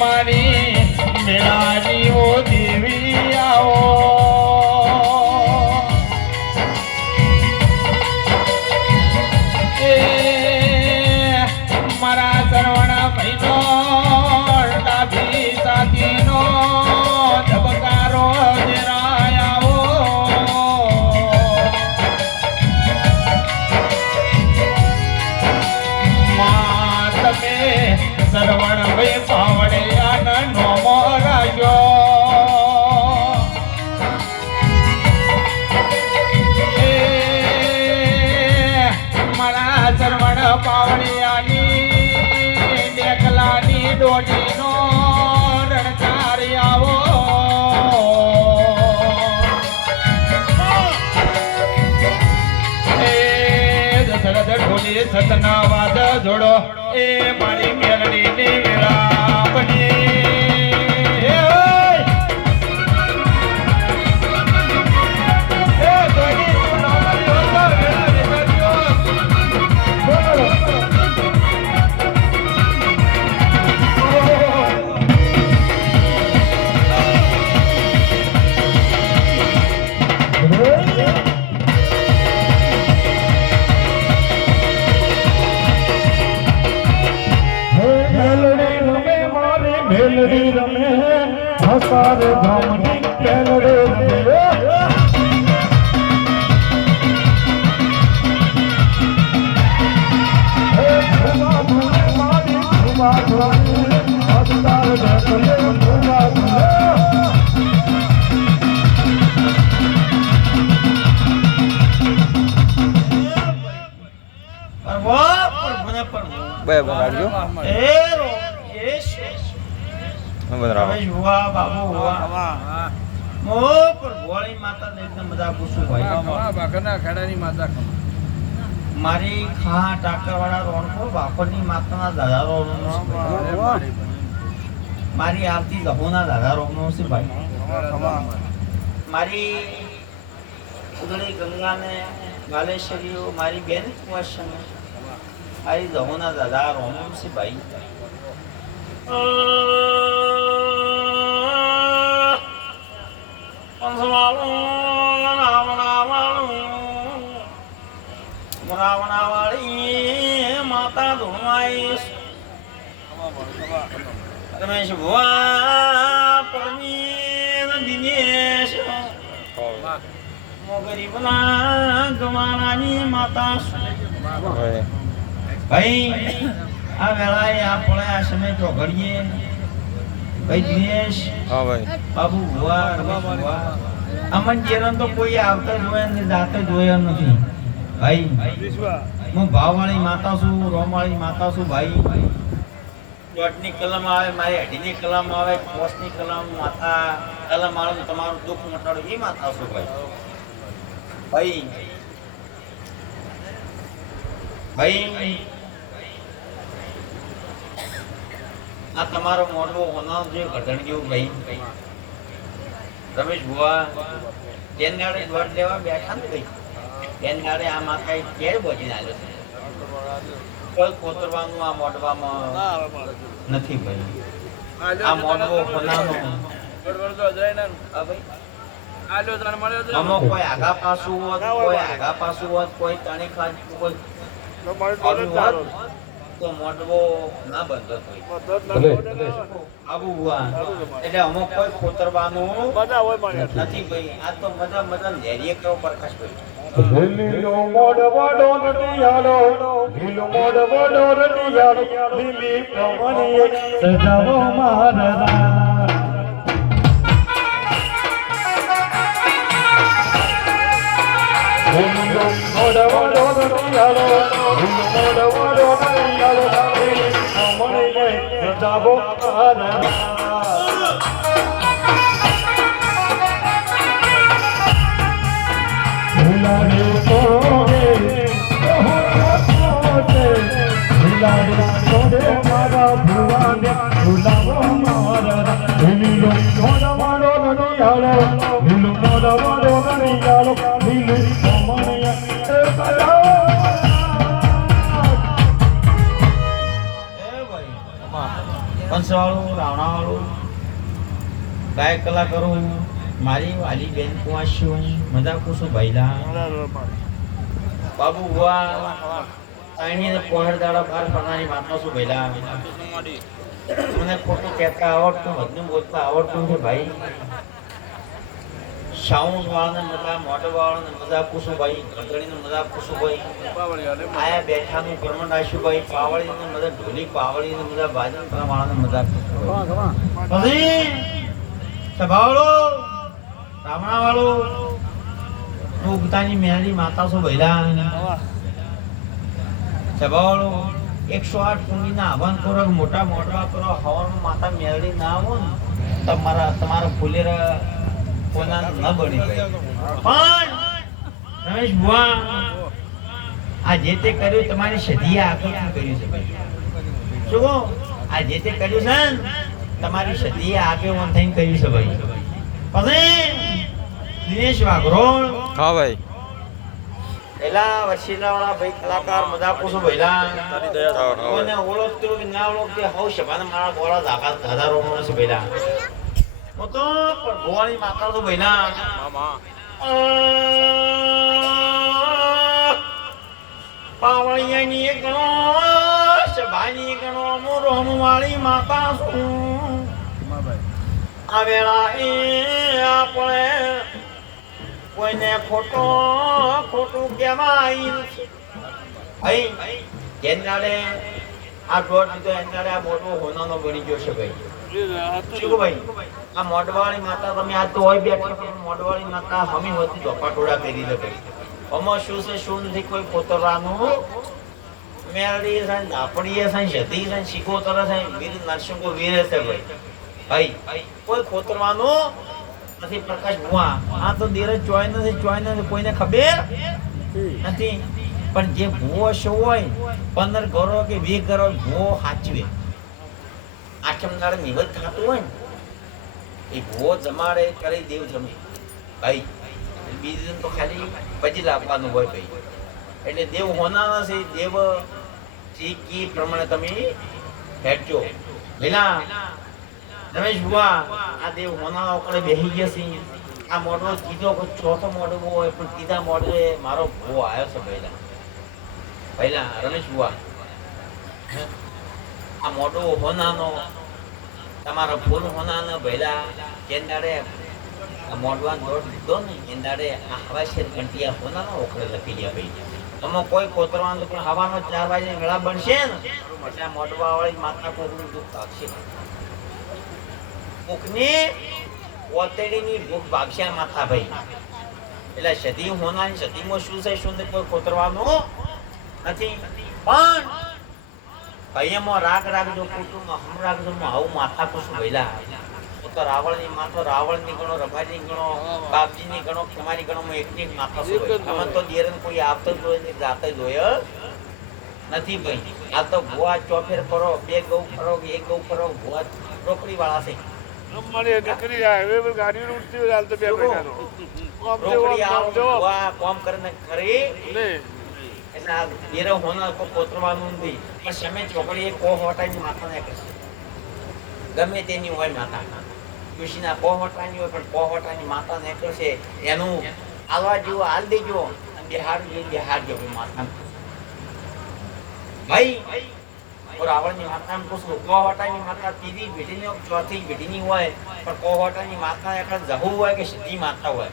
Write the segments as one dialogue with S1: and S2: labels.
S1: મારી મેળાની સતના વાદ જોડો. એ મારી
S2: બે રાખજો
S1: મારી ખા ટાકર વાળા રોણપુર બાપરની માતાના દાદા રોણ મારી આવતી દહોના દાદા રોગનો છે ભાઈ. મારી ઉદળી ગંગાને ગાલેશ્વરીઓ મારી બેન કુંવરસને મારી દહોના દાદા રોમનો છે ભાઈ રાવણાવાળી માતા ધોમાઈ રમેશ ભુવા પરમીન દિનેશ ગરીબના ગવાનાની માતા ભાઈ આ વેળાએ આપણે આ સમય તો ઘડીએ. ભાઈ દિનેશ
S2: હા ભાઈ.
S1: બાબુ ભુવા ભુવા. અમન જેરન તો કોઈ આવતા જોયા ને જાતે જોયા નથી. ભાઈ હું ભાવવાળી માતા છું રોમવાળી માતા છું ભાઈ. દોઢની કલમ આવે મારી અઢીની કલમ આવે કોસની કલમ માથા કલમ આવે તમારું દુઃખ મટાડું એ માતા છું ભાઈ. ભાઈ ભાઈ આ તમારો મોટો હોનાર જે ઘટણ જેવું ભાઈ. રમેશ ભુવા તેન દાડે દોઢ લેવા બેઠા ને ભાઈ. તેન દાડે આ માથા કેર બોજીને આવ્યો છે. કોઈ કોતરવાનું આ મોઢવામાં નથી ભાઈ. આ મોઢવો હોનાનો આ ભાઈ. કોઈ આગા પાછું હોત કોઈ આગા પાછું હોત કોઈ તણી ખાજ કોઈ હોત. તો મોટવો ના બંધો એટલે અમુક કોઈ કોતરવાનું નથી ભાઈ. આ તો મજા મજા ધૈર્ય કરો પ્રકાશ ભાઈ.
S3: લીલો મોડ કમળીએ સજાવો. લીલું
S1: પંચવાળું રાવણાવાળું ગાય કલાકારો, મારી વાલી બેન કુવાસીઓ મજા કુસુ ભાઈલા, બાબુ બુઆ આની પહોળ દાડા બાર ફરનારી વાતમાં શું ભાઈલા? મને ખોટું કહેતા આવડતું બધું બોલતા આવડતું છે ભાઈ સાઉન્ડ વાળાને મજા મોટર વાળાને મજા કુસુભાઈ ભાઈ ઘંટડીને મજા પૂછું ભાઈ. આયા બેઠાનું પરમંડાશુ ભાઈ પાવળીને મજા ઢોલી પાવળીને મજા બાજન વાળાને મજા પૂછું સભાવાળો રામણાવાળો તું ઉગતાની મેળી માતા છો ભૈલા. સભાવાળો એકસો આઠ કુંડીના આહવાન કરો મોટા મોટા કરો હવાનું માતા મેળવી ના આવો ને તમારા તમારા ફૂલેરા કોના ન બની પણ રમેશ બુઆ આ જે તે કર્યું તમારી સદીએ આખી કર્યું છે ભાઈ? શું આ જે તે કર્યું છે તમારી તમારી આગે ઓન થઈને કર્યું છે ભાઈ. પછી દિનેશ વાઘરોળ
S2: હા ભાઈ.
S1: પેલા વસીલાવાળા ભાઈ કલાકાર મજા પૂછો ભઈલા. કોઈને ઓળખતો કે ના ઓળખતો હવ સભાને મારા બોળા ધાકા હજારો માણસ છે ભઈલા. હું તો પણ માતા તો ભઈલા પાવળિયાની ગણો સભાની ગણો હું રોમવાળી માતા છું. આ વેળા એ આપણે કોઈને ખોટો ખોટું કહેવાય ભાઈ એનાડે આ દોઢ દીધો એનાડે આ મોટો હોનાનો બની ગયો છે ભાઈ. શું ભાઈ? આ મોઢવાળી માતા તમે આ તો હોય બેઠા મોઢવાળી માતા હમી હોતી ધોપાટોડા કરી ભાઈ આમાં શું છે, શું નથી કોઈ પોતરાનું? મેરડી છે ધાપડીએ છે, જતી છે શીખોતર છે, વીર નરસિંહ વીર છે ભાઈ. ભાઈ, કોઈ ખોતરવાનું નથી, પ્રકાશ ભુવા. આ તો ધીરજ ચોય નથી ચોય નથી, કોઈને ખબર? નથી. પણ જે ભૂવો શો હોય, પંદર ઘરો કે વીસ ઘરો ભૂવો સાચવે આઠમ નાળ નિવત થતું હોય ને એ ભૂવો જમાડે કરી દેવ જમે. ભાઈ, બીજું તો ખાલી પછી લાવવાનું હોય ભાઈ. એટલે દેવ હોના છે, દેવ કી પ્રમાણે તમે હેઠજો લીલા રમેશ ભુવા, આ દેવ હોના ઉપર બેસી ગયા છે. આ મોઢો કીધો ચોથો મોઢો હોય, પણ કીધા મોઢે મારો ભો આવ્યો છે પહેલા પહેલા રમેશ ભુવા. આ મોટો હોનાનો તમારો ફૂલ હોનાનો પહેલા કેન્દાડે મોડવાન દોડ લીધો ને કેન્દાડે આ હવા છે ઘંટિયા હોનાનો ઓખડે લખી ગયા ભાઈ. તમે કોઈ કોતરવાનું પણ હવાનો ચાર વાગે વેળા બનશે ને એટલે મોડવા વાળી માતા કોકનું દુઃખ ભાગશે. કોકની કોતડીની ભૂખ ભાગશે માથા ભાઈ. એટલે સદી હોનાની સદીમાં શું છે, શું કોઈ કોતરવાનું નથી. પણ ભાઈયામાં રાગ રાખજો કુટુંબમાં હમ રાખજો હું આવું માથા કુશું ભઈલા હું તો રાવણની માથો રાવળની ગણો રભાની ગણો બાપજીની ગણો તમારી ગણો હું એકની એક માથા છું ભાઈ. તો દેરન કોઈ આવતો જ હોય ને જાતે જ હોય નથી ભાઈ. આ તો ભુવા ચોફેર કરો બે ગૌ ફરો એક ગૌ ફરો ભુવા રોકડી વાળા છે
S4: અમારી નીકળી જાય હવે ગાડી ઉડતી હોય હાલ તો બે મહિનાનો આમ જો,
S1: રોકડી
S4: આમ
S1: આવો
S4: જો.
S1: ભુવા કોમ કરીને ખરી પણ સમય કોહ વટાની કરશે ગમે તેની હોય માતા ઋષિના વટાની હોય પણ કોહ વટાની માતા ને કરશે એનું આલવા જેવું હાલ દેજો અને બિહાર જેવું બિહાર જેવું માથા ભાઈ રાવણની માતાને પૂછું કોહવટાની માતા ત્રીજી બેટીની હોય, ચોથી બેટીની હોય પણ કોહવટાની માતા એક જહુ હોય કે સીધી માતા હોય.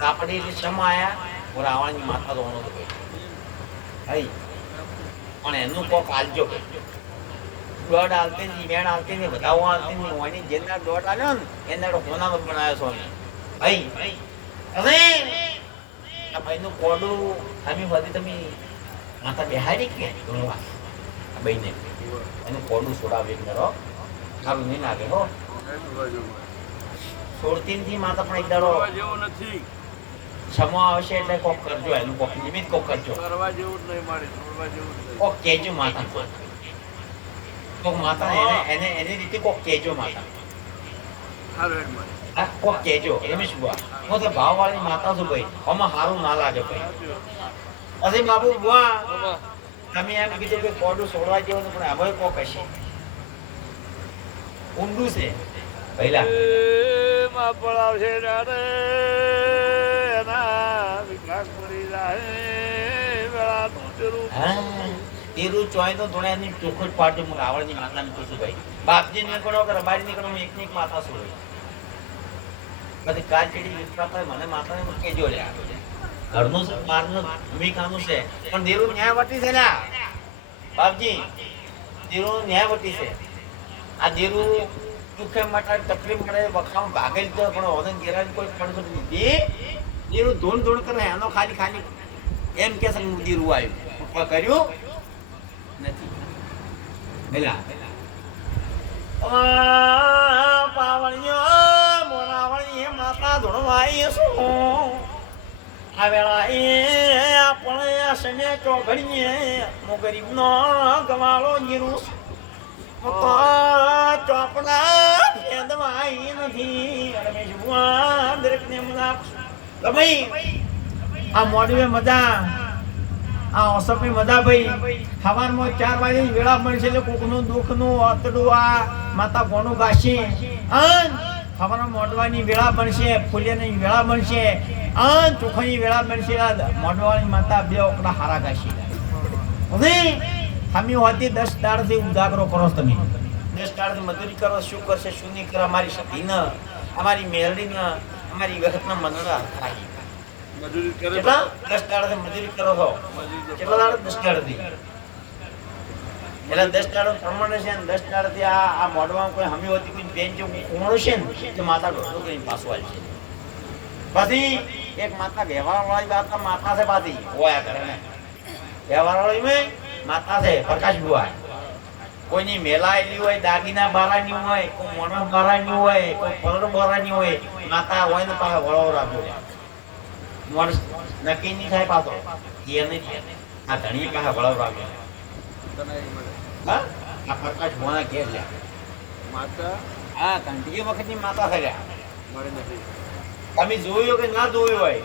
S1: આપણે એટલે શમ આયા? હું આવવાની માથા તો હોનો તો ભાઈ પણ એનું કોક આલજો. દોઢ આલતે ની મેણ આલતે ની બધા આલતે ની હોની જેના દોઢ આલ્યો ને એના હોનાનો મત બનાવ્યો છો અમે હઈ. અરે આ ભાઈનું કોડું અમે બધી તમે માથા બેહાડી કે ગણવા આ ભાઈને એનું કોડું છોડાવી કરો સારું નહીં લાગે હો. છોડતી નથી માતા પણ એક દાડો
S4: જેવું નથી.
S1: સમો આવશે એટલે કોક કરજો એનું કોક નિમિત્ત કોક કરજો.
S4: કરવા જેવું નહીં મારે છોડવા જેવું
S1: કોક કેજો માતા. કોક માતા એને એને એની રીતે કોક કેજો માતા.
S4: હારું હેડ મારી.
S1: આ કોક કેજો રમેશ બુઆ હું તો ભાવવાળી માતા છું ભાઈ. આમાં સારું ના લાગે ભાઈ. અરે બાબુ બુઆ તમે એમ કીધું કે કોડું છોડવા જેવું પણ હવે કોક હશે. ઊંડું છે. પહેલા
S4: માં પડાવશે એના તેરું
S1: ચોય તો એની ચોખ્ખો પાડજો હું રાવણની માતાને પૂછું ભાઈ. બાપજી નીકળો કે રબારી નીકળો, હું એકની એક માતા છું પછી કાલ ચડી વિશ્વાસ મને માતાને એમ કહેજો લ્યા ઘરનું છે, બહારનું ભૂમિકાનું છે. પણ દેરું ન્યાયવટી છે ને બાપજી દેરું ન્યાયવટી છે. આ દેરું દુઃખે માટે તકલીફ મળે વખામ ભાગે જ પણ ઓનન ગેરાની કોઈ પણ નથી. દેરું ધૂણ ધૂણ કરે, એનો ખાલી ખાલી એમ કે છે દેરું આવ્યું. કર્યું નથી. પેલા માતા ધૂણવાઈ શું આ વેળા આપણે સને ચોઘડીએ ગરીબનો ગવાળો જીરું ચોપડા નથી. રમેશ દરેકને મજા ગમે આ મોડવે મજા આ ઓસપની મદાભાઈ સવારમાં ચાર વાગે વેળા મળશે એટલે કોકનું દુઃખનું અતડું આ માતા કોનું ગાશે અન સવારમાં મોડવાની વેળા બનશે ફૂલિયાની વેળા બનશે અન ચોખાની વેળા મળશે મોડવાની માતા બે ઓકડા હારા ગાશે હવે અમે હોતી દસ દાડથી ઉજાગરો કરો તમે. દસ દાડથી મજૂરી કરો, શું કરશે, શું નહીં કરે, અમારી શક્તિ ન અમારી મેલડી ન અમારી વખતના મંદળ થાય
S4: મજૂરી કરે
S1: કેટલા? દસ દાડાથી મજૂરી કરો છો? કેટલા દાડા? દસ દાડાથી. એટલે દસ દાડો પ્રમાણે છે ને દસ દાડાથી આ આ મોઢવામાં કોઈ હમી હોતી કોઈ બેન જે ઉમળો છે ને તે માતા ઢોકળું કરીને પાછું આવી છે. પછી એક માતા વ્યવહાર વાળી વાત માતા છે પાછી હોયા કરે ને. વ્યવહાર વાળી મેં માતા છે પ્રકાશ બુઆ કોઈની મેલાયેલી હોય દાગીના બારાની હોય કોઈ મોણસ બારાની હોય કોઈ પલર બારાની હોય માતા હોય ને પાછા વળો રાખજો નક્કી નહીં થાય પાછો. એ નહીં આ ધણી કહે વળવ રાખજો. હા? આ પ્રકાશ ભોણા ઘેર લ્યા
S4: માતા?
S1: હા ઘંટી વખતની માતા થયા તમે જોયું કે ના જોયું હોય?